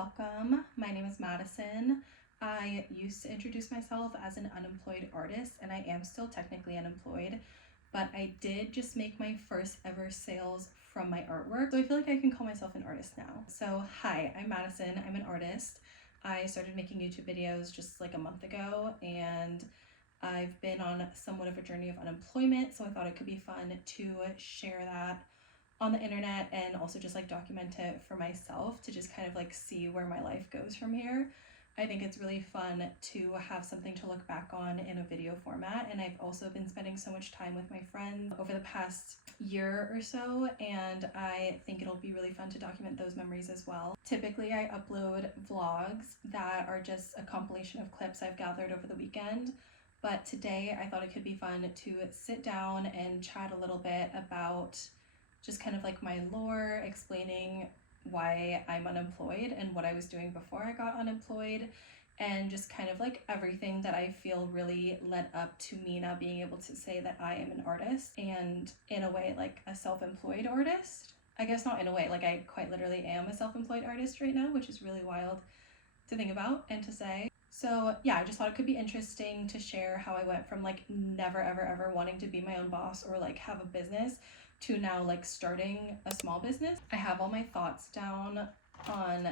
welcome. My name is Madison. I used to introduce myself as an unemployed artist, and I am still technically unemployed, but I did just make my first ever sales from my artwork, so I feel like I can call myself an artist now. So hi, I'm Madison. I'm an artist. I started making YouTube videos just like a month ago, and I've been on somewhat of a journey of unemployment, so I thought it could be fun to share that on the internet and also just like document it for myself to just kind of like see where my life goes from here. I think it's really fun to have something to look back on in a video format, and I've also been spending so much time with my friends over the past year or so, and I think it'll be really fun to document those memories as well. Typically I upload vlogs that are just a compilation of clips I've gathered over the weekend, but today I thought it could be fun to sit down and chat a little bit about just kind of like my lore, explaining why I'm unemployed and what I was doing before I got unemployed, and just kind of like everything that I feel really led up to me now being able to say that I am an artist, and in a way like a self-employed artist. I guess not in a way, like I quite literally am a self-employed artist right now, which is really wild to think about and to say. So yeah, I just thought it could be interesting to share how I went from like never ever wanting to be my own boss or like have a business to now like starting a small business. I have all my thoughts down on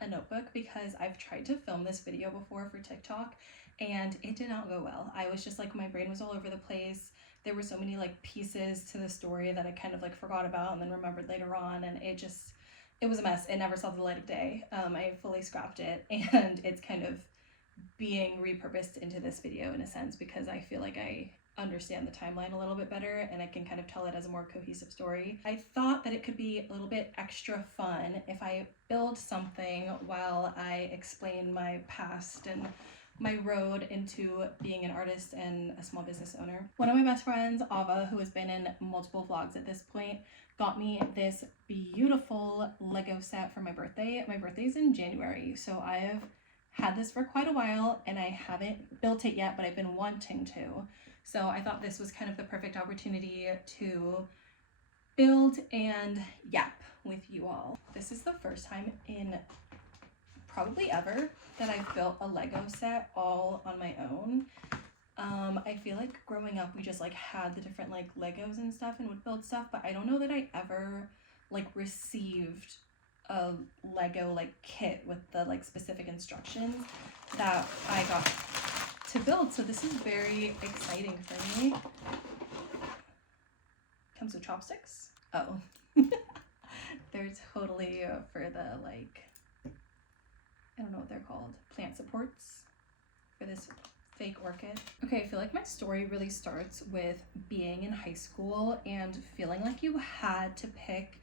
a notebook because I've tried to film this video before for TikTok and it did not go well. I was just like, my brain was all over the place. There were so many like pieces to the story that I kind of like forgot about and then remembered later on, and it was a mess. It never saw the light of day. I fully scrapped it, and it's kind of being repurposed into this video in a sense because I feel like I understand the timeline a little bit better and I can kind of tell it as a more cohesive story. I thought that it could be a little bit extra fun if I build something while I explain my past and my road into being an artist and a small business owner. One of my best friends, Ava, who has been in multiple vlogs at this point, got me this beautiful Lego set for my birthday. My birthday's in January, so I've had this for quite a while and I haven't built it yet, but I've been wanting to. So I thought this was kind of the perfect opportunity to build and yap with you all. This is the first time in probably ever that I've built a Lego set all on my own. I feel like growing up we just like had the different like Legos and stuff and would build stuff, but I don't know that I ever like received a Lego like kit with the like specific instructions that I got to build. So this is very exciting for me. Comes with chopsticks. Oh. They're totally for the like, I don't know what they're called, plant supports for this fake orchid. Okay, I feel like my story really starts with being in high school and feeling like you had to pick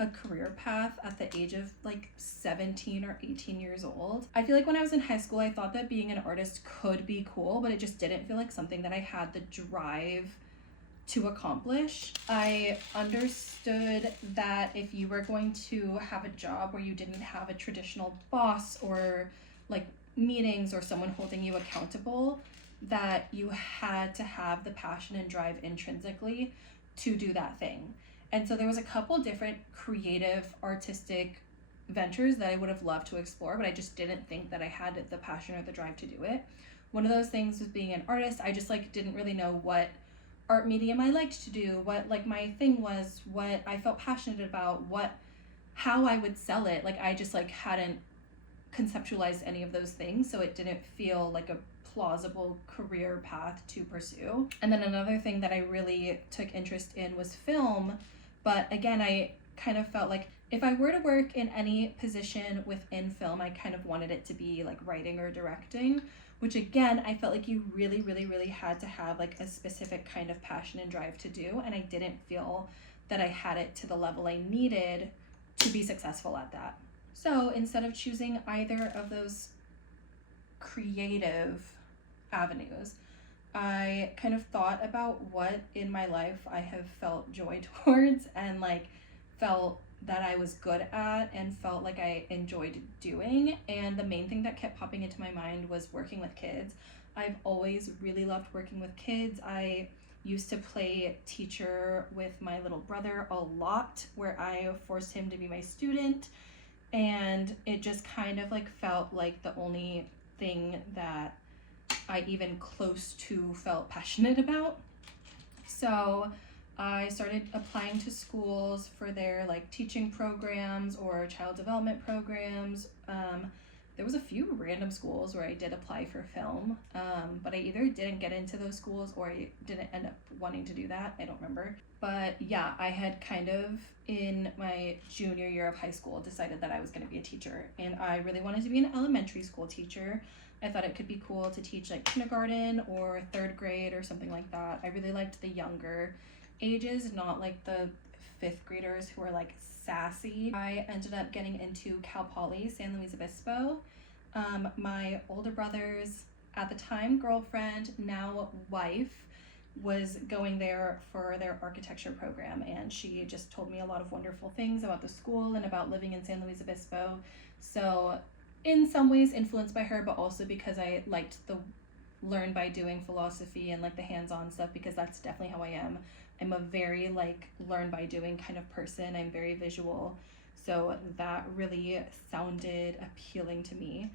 a career path at the age of like 17 or 18 years old. I feel like when I was in high school, I thought that being an artist could be cool, but it just didn't feel like something that I had the drive to accomplish. I understood that if you were going to have a job where you didn't have a traditional boss or like meetings or someone holding you accountable, that you had to have the passion and drive intrinsically to do that thing. And so there was a couple different creative, artistic ventures that I would have loved to explore, but I just didn't think that I had the passion or the drive to do it. One of those things was being an artist. I just like didn't really know what art medium I liked to do, what like my thing was, what I felt passionate about, how I would sell it. Like I just like hadn't conceptualized any of those things, so it didn't feel like a plausible career path to pursue. And then another thing that I really took interest in was film. But again, I kind of felt like if I were to work in any position within film, I kind of wanted it to be like writing or directing, which again, I felt like you really had to have like a specific kind of passion and drive to do. And I didn't feel that I had it to the level I needed to be successful at that. So instead of choosing either of those creative avenues, I kind of thought about what in my life I have felt joy towards and like felt that I was good at and felt like I enjoyed doing. And the main thing that kept popping into my mind was working with kids. I've always really loved working with kids. I used to play teacher with my little brother a lot, where I forced him to be my student. and it just kind of like felt like the only thing that I even close to felt passionate about. So I started applying to schools for their like teaching programs or child development programs. There was a few random schools where I did apply for film, but I either didn't get into those schools or I didn't end up wanting to do that. I don't remember. But yeah, I had kind of in my junior year of high school decided that I was going to be a teacher, and I really wanted to be an elementary school teacher. I thought it could be cool to teach like kindergarten or third grade or something like that. I really liked the younger ages, not like the fifth graders who are like sassy. I ended up getting into Cal Poly San Luis Obispo. My older brother's at the time girlfriend, now wife, was going there for their architecture program, and she just told me a lot of wonderful things about the school and about living in San Luis Obispo. So in some ways influenced by her, but also because I liked the learn by doing philosophy and like the hands-on stuff, because that's definitely how I am. I'm a very like learn by doing kind of person. I'm very visual, so that really sounded appealing to me.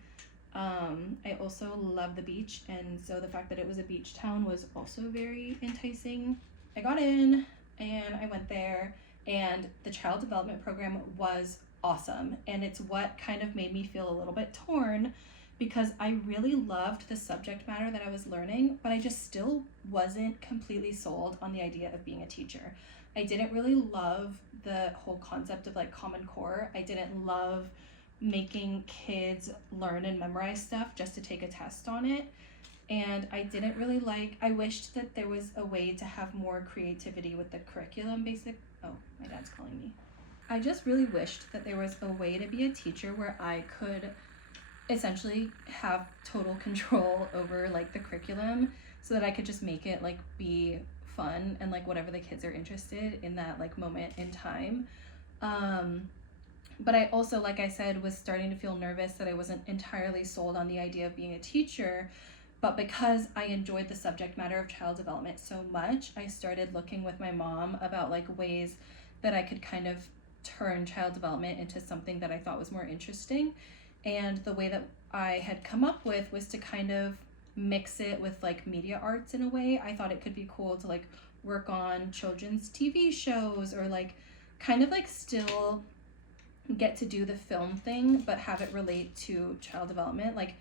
I also love the beach, and so the fact that it was a beach town was also very enticing. I got in and I went there, and the child development program was awesome, and it's what kind of made me feel a little bit torn, because I really loved the subject matter that I was learning, but I just still wasn't completely sold on the idea of being a teacher. I didn't really love the whole concept of like Common Core. I didn't love making kids learn and memorize stuff just to take a test on it. And I didn't really like, I wished that there was a way to have more creativity with the curriculum oh, my dad's calling me. I just really wished that there was a way to be a teacher where I could essentially have total control over like the curriculum, so that I could just make it like be fun and like whatever the kids are interested in that like moment in time. But I also, like I said, was starting to feel nervous that I wasn't entirely sold on the idea of being a teacher. But because I enjoyed the subject matter of child development so much, I started looking with my mom about like ways that I could kind of turn child development into something that I thought was more interesting. And the way that I had come up with was to kind of mix it with like media arts in a way. I thought it could be cool to like work on children's TV shows, or like kind of like still get to do the film thing but have it relate to child development. Like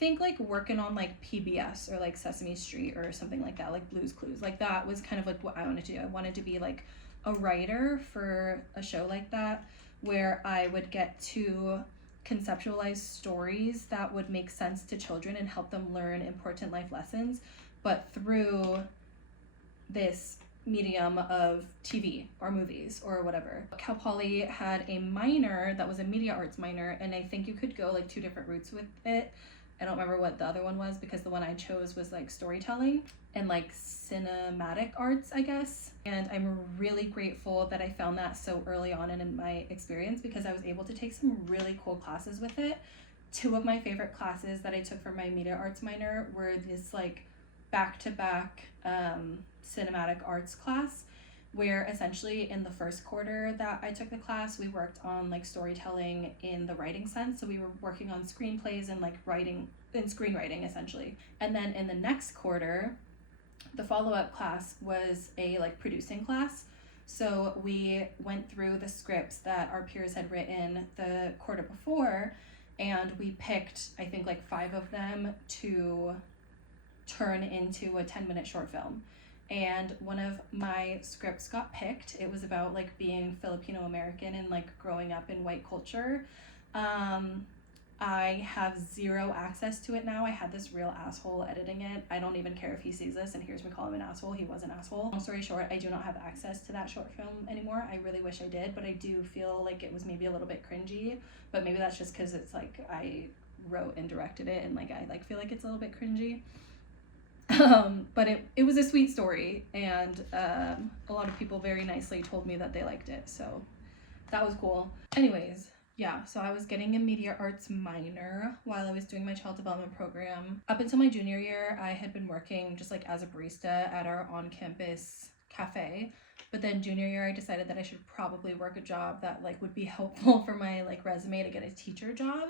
think like working on like PBS or like Sesame Street or something like that, like Blue's Clues. Like that was kind of like what I wanted to do. I wanted to be like a writer for a show like that, where I would get to conceptualize stories that would make sense to children and help them learn important life lessons, but through this medium of TV or movies or whatever. Cal Poly had a minor that was a media arts minor, and I think you could go like two different routes with it. I don't remember what the other one was, because the one I chose was like storytelling and like cinematic arts, I guess. And I'm really grateful that I found that so early on in my experience, because I was able to take some really cool classes with it. Two of my favorite classes that I took for my media arts minor were this like back-to-back cinematic arts class, where essentially in the first quarter that I took the class, we worked on like storytelling in the writing sense. So we were working on screenplays and like writing and screenwriting essentially. And then in the next quarter, the follow-up class was a like producing class. So we went through the scripts that our peers had written the quarter before, and we picked, I think, like 5 of them to turn into a 10-minute short film. And one of my scripts got picked. It was about like being Filipino American and like growing up in white culture. I have zero access to it now. I had this real asshole editing it. I don't even care if he sees this and hears me call him an asshole. He was an asshole. Long story short, I do not have access to that short film anymore. I really wish I did, but I do feel like it was maybe a little bit cringy. But maybe that's just because it's like I wrote and directed it, and like I like feel like it's a little bit cringy. But it was a sweet story, and a lot of people very nicely told me that they liked it, so that was cool. Anyways, yeah, so I was getting a media arts minor while I was doing my child development program. Up until my junior year, I had been working just like as a barista at our on-campus cafe. But then junior year, I decided that I should probably work a job that like would be helpful for my like resume to get a teacher job.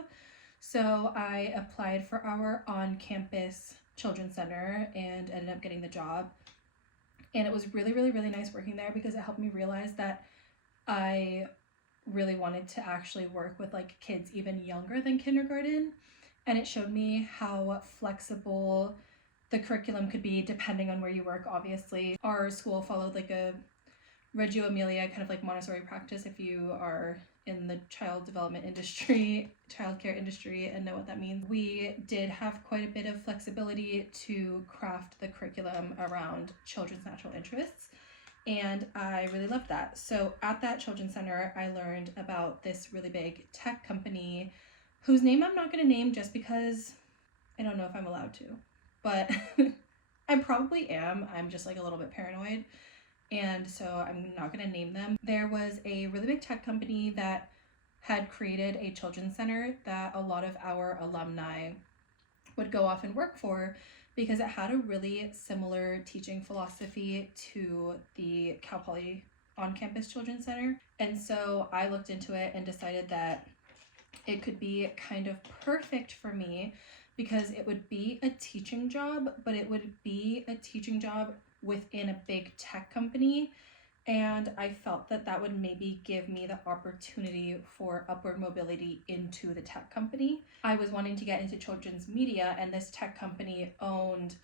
So I applied for our on-campus children's center and ended up getting the job. And it was really, really, really nice working there because it helped me realize that I really wanted to actually work with like kids even younger than kindergarten. And it showed me how flexible the curriculum could be depending on where you work. Obviously, our school followed like a Reggio Emilia kind of like Montessori practice if you are in the child development industry, childcare industry, and know what that means. We did have quite a bit of flexibility to craft the curriculum around children's natural interests, and I really loved that. So at that children's center, I learned about this really big tech company whose name I'm not going to name just because I don't know if I'm allowed to, but I probably am. I'm just like a little bit paranoid. And so I'm not going to name them. There was a really big tech company that had created a children's center that a lot of our alumni would go off and work for because it had a really similar teaching philosophy to the Cal Poly on-campus children's center. And so I looked into it and decided that it could be kind of perfect for me because it would be a teaching job, but it would be a teaching job within a big tech company. And I felt that that would maybe give me the opportunity for upward mobility into the tech company. I was wanting to get into children's media, and this tech company owned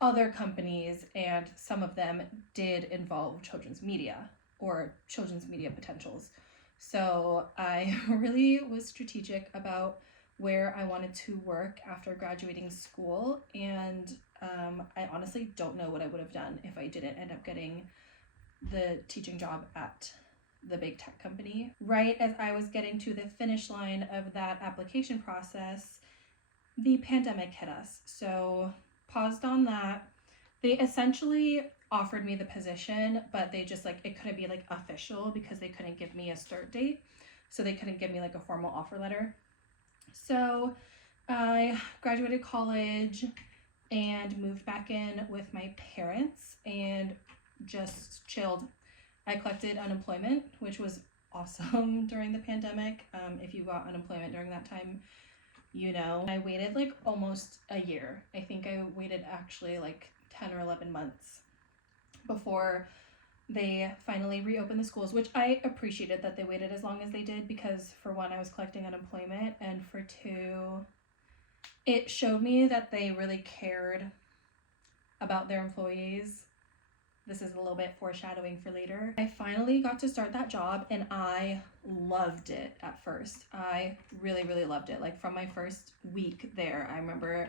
other companies, and some of them did involve children's media or children's media potentials. So I really was strategic about where I wanted to work after graduating school, and I honestly don't know what I would have done if I didn't end up getting the teaching job at the big tech company. Right as I was getting to the finish line of that application process, the pandemic hit us. So paused on that. They essentially offered me the position, but they just like, it couldn't be like official because they couldn't give me a start date. So they couldn't give me like a formal offer letter. So I graduated college and moved back in with my parents and just chilled. I collected unemployment, which was awesome during the pandemic. If you got unemployment during that time, you know. I waited like almost a year. I think I waited actually like 10 or 11 months before they finally reopened the schools, which I appreciated that they waited as long as they did because for one, I was collecting unemployment, and for two, it showed me that they really cared about their employees. This is a little bit foreshadowing for later. I finally got to start that job and I loved it at first. I really, really loved it. Like from my first week there, I remember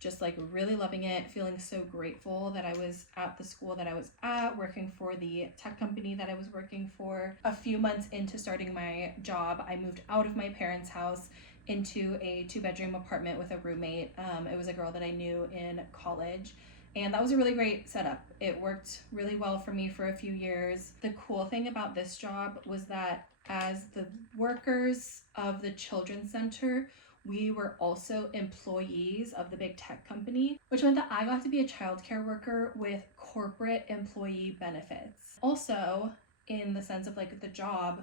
just like really loving it, feeling so grateful that I was at the school that I was at, working for the tech company that I was working for. A few months into starting my job, I moved out of my parents' house into a 2-bedroom apartment with a roommate. It was a girl that I knew in college. And that was a really great setup. It worked really well for me for a few years. The cool thing about this job was that as the workers of the children's center, we were also employees of the big tech company, which meant that I got to be a childcare worker with corporate employee benefits. Also, in the sense of like the job,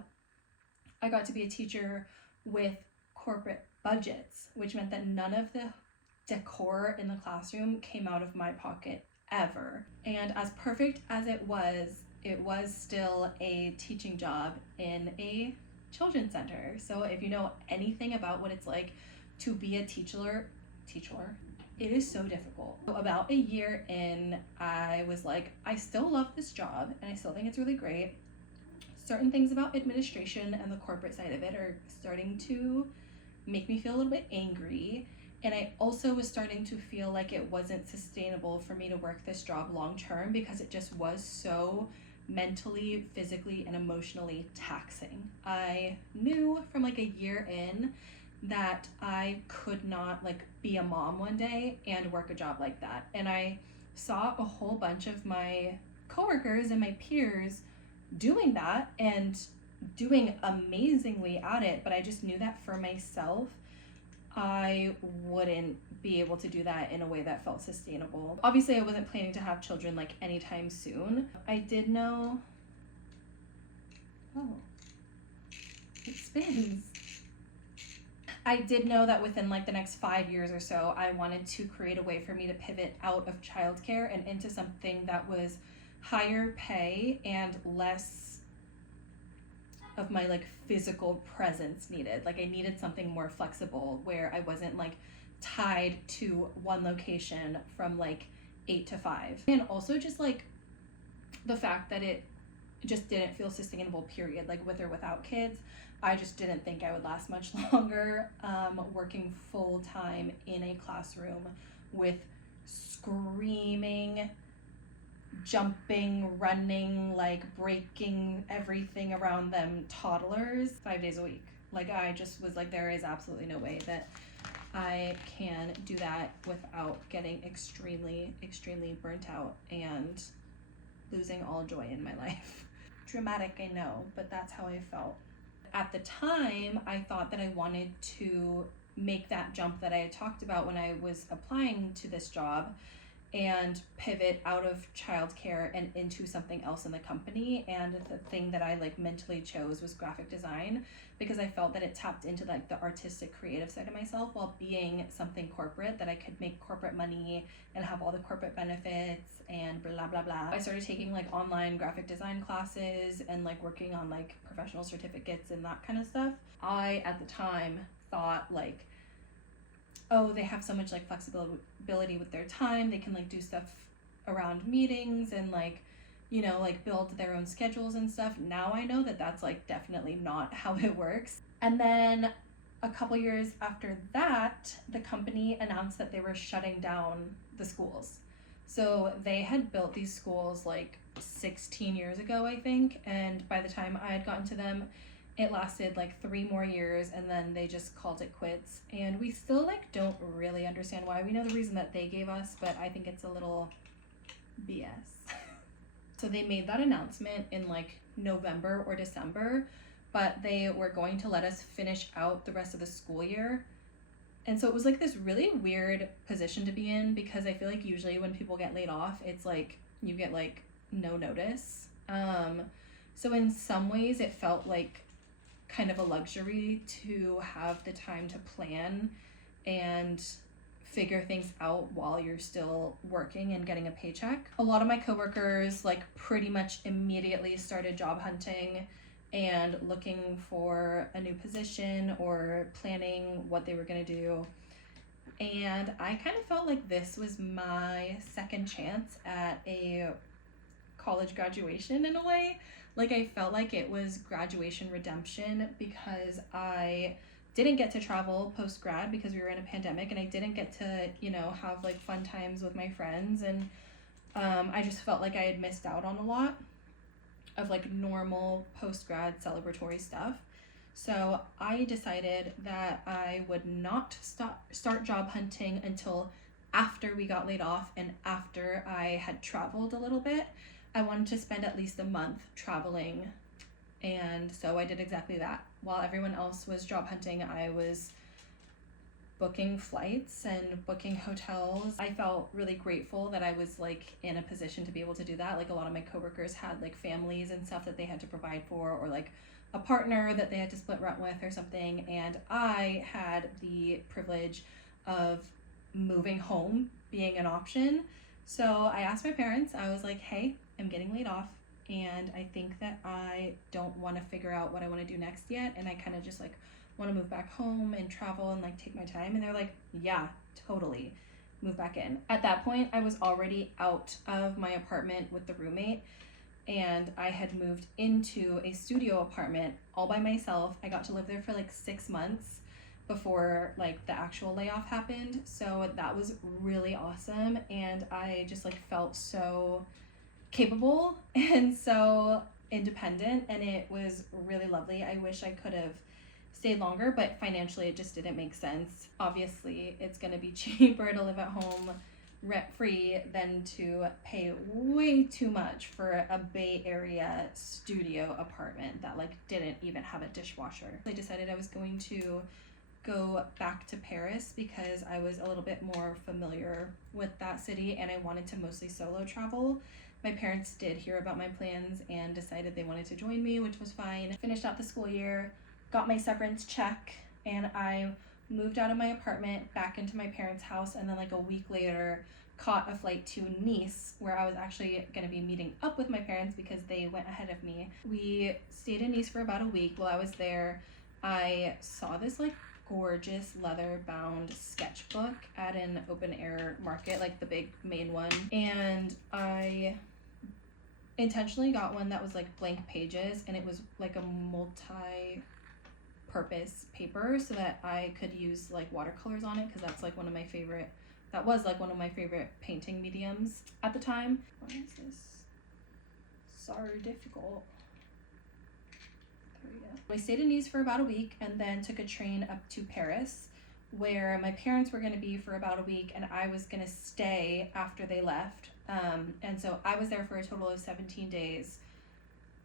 I got to be a teacher with corporate budgets, which meant that none of the decor in the classroom came out of my pocket ever. And as perfect as it was still a teaching job in a children's center. So if you know anything about what it's like to be a teacher, it is so difficult. So about a year in, I was like, I still love this job and I still think it's really great. Certain things about administration and the corporate side of it are starting to make me feel a little bit angry. And I also was starting to feel like it wasn't sustainable for me to work this job long term because it just was so mentally, physically, and emotionally taxing. I knew from like a year in that I could not like be a mom one day and work a job like that. And I saw a whole bunch of my coworkers and my peers doing that and doing amazingly at it, but I just knew that for myself, I wouldn't be able to do that in a way that felt sustainable. Obviously, I wasn't planning to have children like anytime soon. I did know, oh, it spins. I did know that within like the next 5 years or so, I wanted to create a way for me to pivot out of childcare and into something that was higher pay and less of my like physical presence needed. Like I needed something more flexible where I wasn't like tied to one location from like 8 to 5. And also just like the fact that it just didn't feel sustainable, period. Like with or without kids, I just didn't think I would last much longer working full time in a classroom with screaming, jumping, running, like breaking everything around them toddlers 5 days a week. Like I just was like, there is absolutely no way that I can do that without getting extremely, extremely burnt out and losing all joy in my life. Dramatic, I know, but that's how I felt. At the time, I thought that I wanted to make that jump that I had talked about when I was applying to this job and pivot out of childcare and into something else in the company. And the thing that I like mentally chose was graphic design, because I felt that it tapped into like the artistic creative side of myself while being something corporate, that I could make corporate money and have all the corporate benefits and blah blah blah. I started taking like online graphic design classes and like working on like professional certificates and that kind of stuff. I at the time thought like, oh, they have so much like flexibility with their time. They can like do stuff around meetings and like, you know, like build their own schedules and stuff. Now I know that that's like definitely not how it works. And then a couple years after that, the company announced that they were shutting down the schools. So they had built these schools like 16 years ago, I think. And by the time I had gotten to them, it lasted like 3 more years, and then they just called it quits. And we still like don't really understand why. We know the reason that they gave us, but I think it's a little BS. So they made that announcement in like November or December, but they were going to let us finish out the rest of the school year. And so it was like this really weird position to be in, because I feel like usually when people get laid off, it's like you get like no notice. So in some ways it felt like kind of a luxury to have the time to plan and figure things out while you're still working and getting a paycheck. A lot of my coworkers like pretty much immediately started job hunting and looking for a new position or planning what they were going to do. And I kind of felt like this was my second chance at a college graduation in a way. Like I felt like it was graduation redemption, because I didn't get to travel post grad because we were in a pandemic, and I didn't get to, you know, have like fun times with my friends, and I just felt like I had missed out on a lot of like normal post grad celebratory stuff. So I decided that I would not start job hunting until after we got laid off and after I had traveled a little bit. I wanted to spend at least a month traveling, and so I did exactly that. While everyone else was job hunting, I was booking flights and booking hotels. I felt really grateful that I was like in a position to be able to do that. Like a lot of my coworkers had like families and stuff that they had to provide for, or like a partner that they had to split rent with or something, and I had the privilege of moving home being an option. So I asked my parents, I was like, hey, I'm getting laid off, and I think that I don't want to figure out what I want to do next yet, and I kind of just like want to move back home and travel and like take my time. And they're like, yeah, totally, move back in. At that point, I was already out of my apartment with the roommate, and I had moved into a studio apartment all by myself. I got to live there for like 6 months before like the actual layoff happened. So that was really awesome, and I just like felt so capable and so independent, and it was really lovely. I wish I could have stayed longer, but financially it just didn't make sense. Obviously, it's going to be cheaper to live at home rent-free than to pay way too much for a Bay Area studio apartment that like didn't even have a dishwasher. I decided I was going to go back to Paris because I was a little bit more familiar with that city and I wanted to mostly solo travel. My parents did hear about my plans and decided they wanted to join me, which was fine. Finished out the school year, got my severance check, and I moved out of my apartment back into my parents' house, and then like a week later caught a flight to Nice, where I was actually going to be meeting up with my parents because they went ahead of me. We stayed in Nice for about a week. While I was there, I saw this like gorgeous leather bound sketchbook at an open air market, like the big main one, and I intentionally got one that was like blank pages, and it was like a multi-purpose paper so that I could use like watercolors on it, because that was like one of my favorite painting mediums at the time. Why is this so difficult? There we go. I stayed in Nice for about a week and then took a train up to Paris, where my parents were going to be for about a week and I was going to stay after they left. And so I was there for a total of 17 days,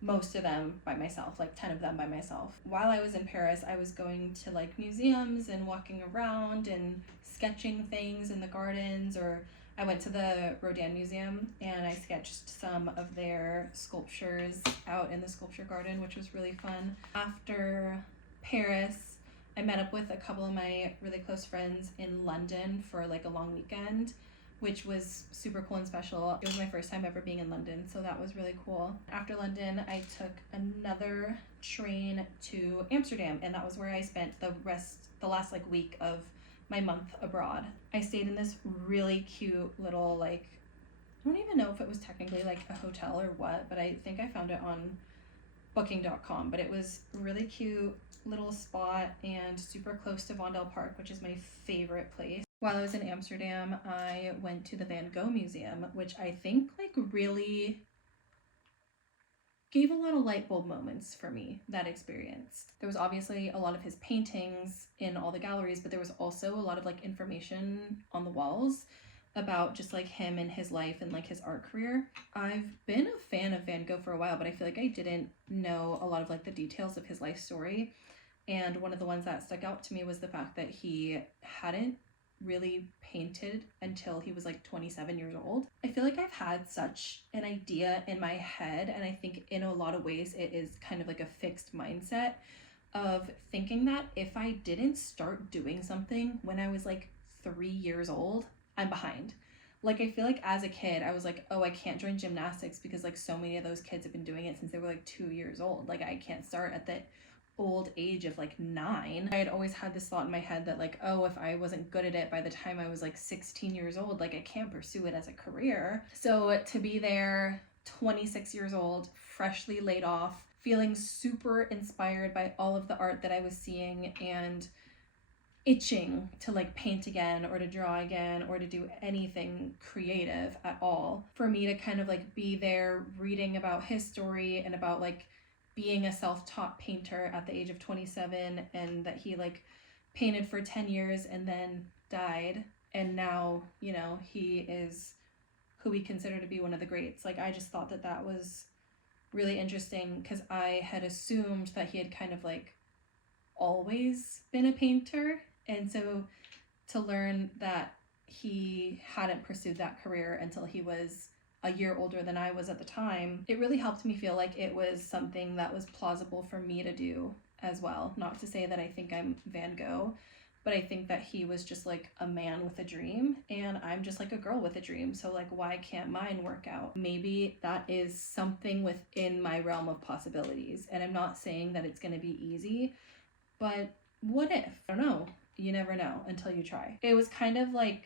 most of them by myself, like 10 of them by myself. While I was in Paris, I was going to like museums and walking around and sketching things in the gardens, or I went to the Rodin Museum and I sketched some of their sculptures out in the sculpture garden, which was really fun. After Paris, I met up with a couple of my really close friends in London for like a long weekend, which was super cool and special. It was my first time ever being in London, so that was really cool. After London, I took another train to Amsterdam, and that was where I spent the last like week of my month abroad. I stayed in this really cute little, like, I don't even know if it was technically like a hotel or what, but I think I found it on booking.com, but it was a really cute little spot and super close to Vondel Park, which is my favorite place. While I was in Amsterdam, I went to the Van Gogh Museum, which I think like really gave a lot of light bulb moments for me, that experience. There was obviously a lot of his paintings in all the galleries, but there was also a lot of like information on the walls about just like him and his life and like his art career. I've been a fan of Van Gogh for a while, but I feel like I didn't know a lot of like the details of his life story. And one of the ones that stuck out to me was the fact that he hadn't really painted until he was like 27 years old. I feel like I've had such an idea in my head, and I think in a lot of ways it is kind of like a fixed mindset of thinking that if I didn't start doing something when I was like 3 years old, I'm behind. Like, I feel like as a kid, I was like, oh, I can't join gymnastics because like so many of those kids have been doing it since they were like 2 years old. Like, I can't start at the old age of like 9. I had always had this thought in my head that like, oh, if I wasn't good at it by the time I was like 16 years old, like I can't pursue it as a career. So to be there 26 years old, freshly laid off, feeling super inspired by all of the art that I was seeing and itching to like paint again or to draw again or to do anything creative at all, for me to kind of like be there reading about his story and about like being a self-taught painter at the age of 27, and that he like painted for 10 years and then died, and now, you know, he is who we consider to be one of the greats. Like, I just thought that that was really interesting because I had assumed that he had kind of like always been a painter, and so to learn that he hadn't pursued that career until he was a year older than I was at the time, it really helped me feel like it was something that was plausible for me to do as well. Not to say that I think I'm Van Gogh, but I think that he was just like a man with a dream, and I'm just like a girl with a dream. So like, why can't mine work out? Maybe that is something within my realm of possibilities. And I'm not saying that it's going to be easy, but what if? I don't know. You never know until you try. It was kind of like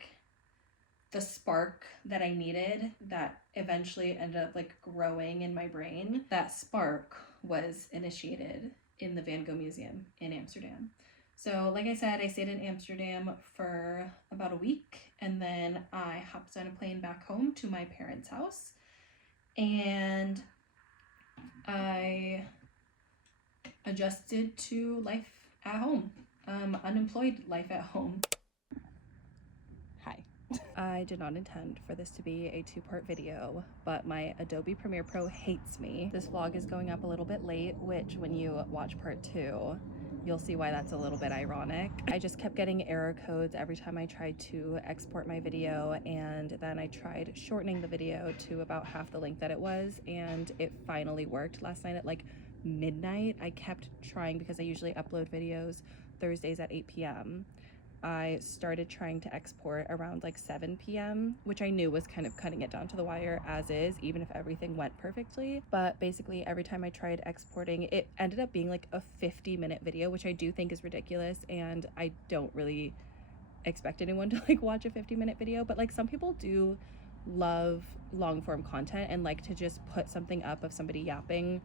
the spark that I needed that eventually ended up like growing in my brain. That spark was initiated in the Van Gogh Museum in Amsterdam. So like I said, I stayed in Amsterdam for about a week, and then I hopped on a plane back home to my parents' house, and I adjusted to life at home, unemployed life at home. Hi. I did not intend for this to be a 2-part video, but my Adobe Premiere Pro hates me. This vlog is going up a little bit late, which when you watch part 2, you'll see why that's a little bit ironic. I just kept getting error codes every time I tried to export my video, and then I tried shortening the video to about half the length that it was, and it finally worked last night at like midnight. I kept trying because I usually upload videos Thursdays at 8 p.m. I started trying to export around like 7 p.m., which I knew was kind of cutting it down to the wire as is, even if everything went perfectly. But basically, every time I tried exporting, it ended up being like a 50-minute video, which I do think is ridiculous. And I don't really expect anyone to like watch a 50-minute video, but like some people do love long form content and like to just put something up of somebody yapping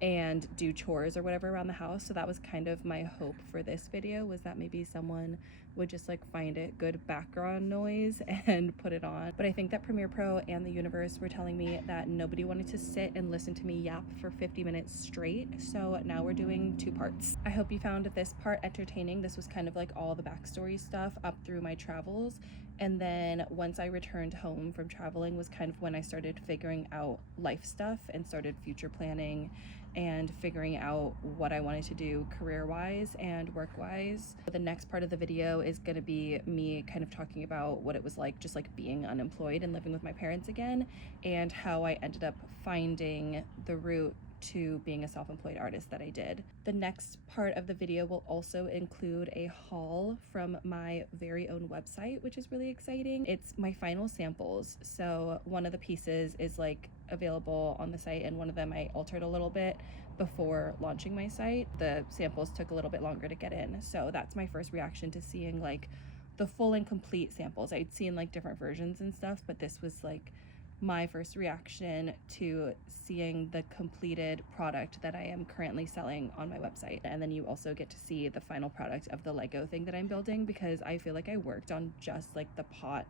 and do chores or whatever around the house. So that was kind of my hope for this video, was that maybe someone would just like find it good background noise and put it on. But I think that Premiere Pro and the universe were telling me that nobody wanted to sit and listen to me yap for 50 minutes straight. So now we're doing 2 parts. I hope you found this part entertaining. This was kind of like all the backstory stuff up through my travels. And then once I returned home from traveling was kind of when I started figuring out life stuff and started future planning and figuring out what I wanted to do career-wise and work-wise. The next part of the video is going to be me kind of talking about what it was like just like being unemployed and living with my parents again, and how I ended up finding the route to being a self-employed artist that I did. The next part of the video will also include a haul from my very own website, which is really exciting. It's my final samples. So one of the pieces is like available on the site, and one of them I altered a little bit before launching my site. The samples took a little bit longer to get in. So that's my first reaction to seeing like the full and complete samples. I'd seen like different versions and stuff, but this was like my first reaction to seeing the completed product that I am currently selling on my website. And then you also get to see the final product of the Lego thing that I'm building, because I feel like I worked on just like the pot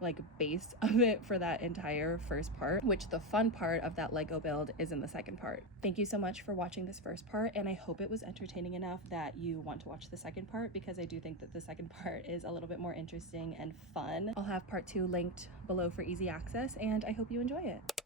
like base of it for that entire first part, which the fun part of that Lego build is in the second part. Thank you so much for watching this first part, and I hope it was entertaining enough that you want to watch the second part, because I do think that the second part is a little bit more interesting and fun. I'll have part 2 linked below for easy access, and I hope you enjoy it.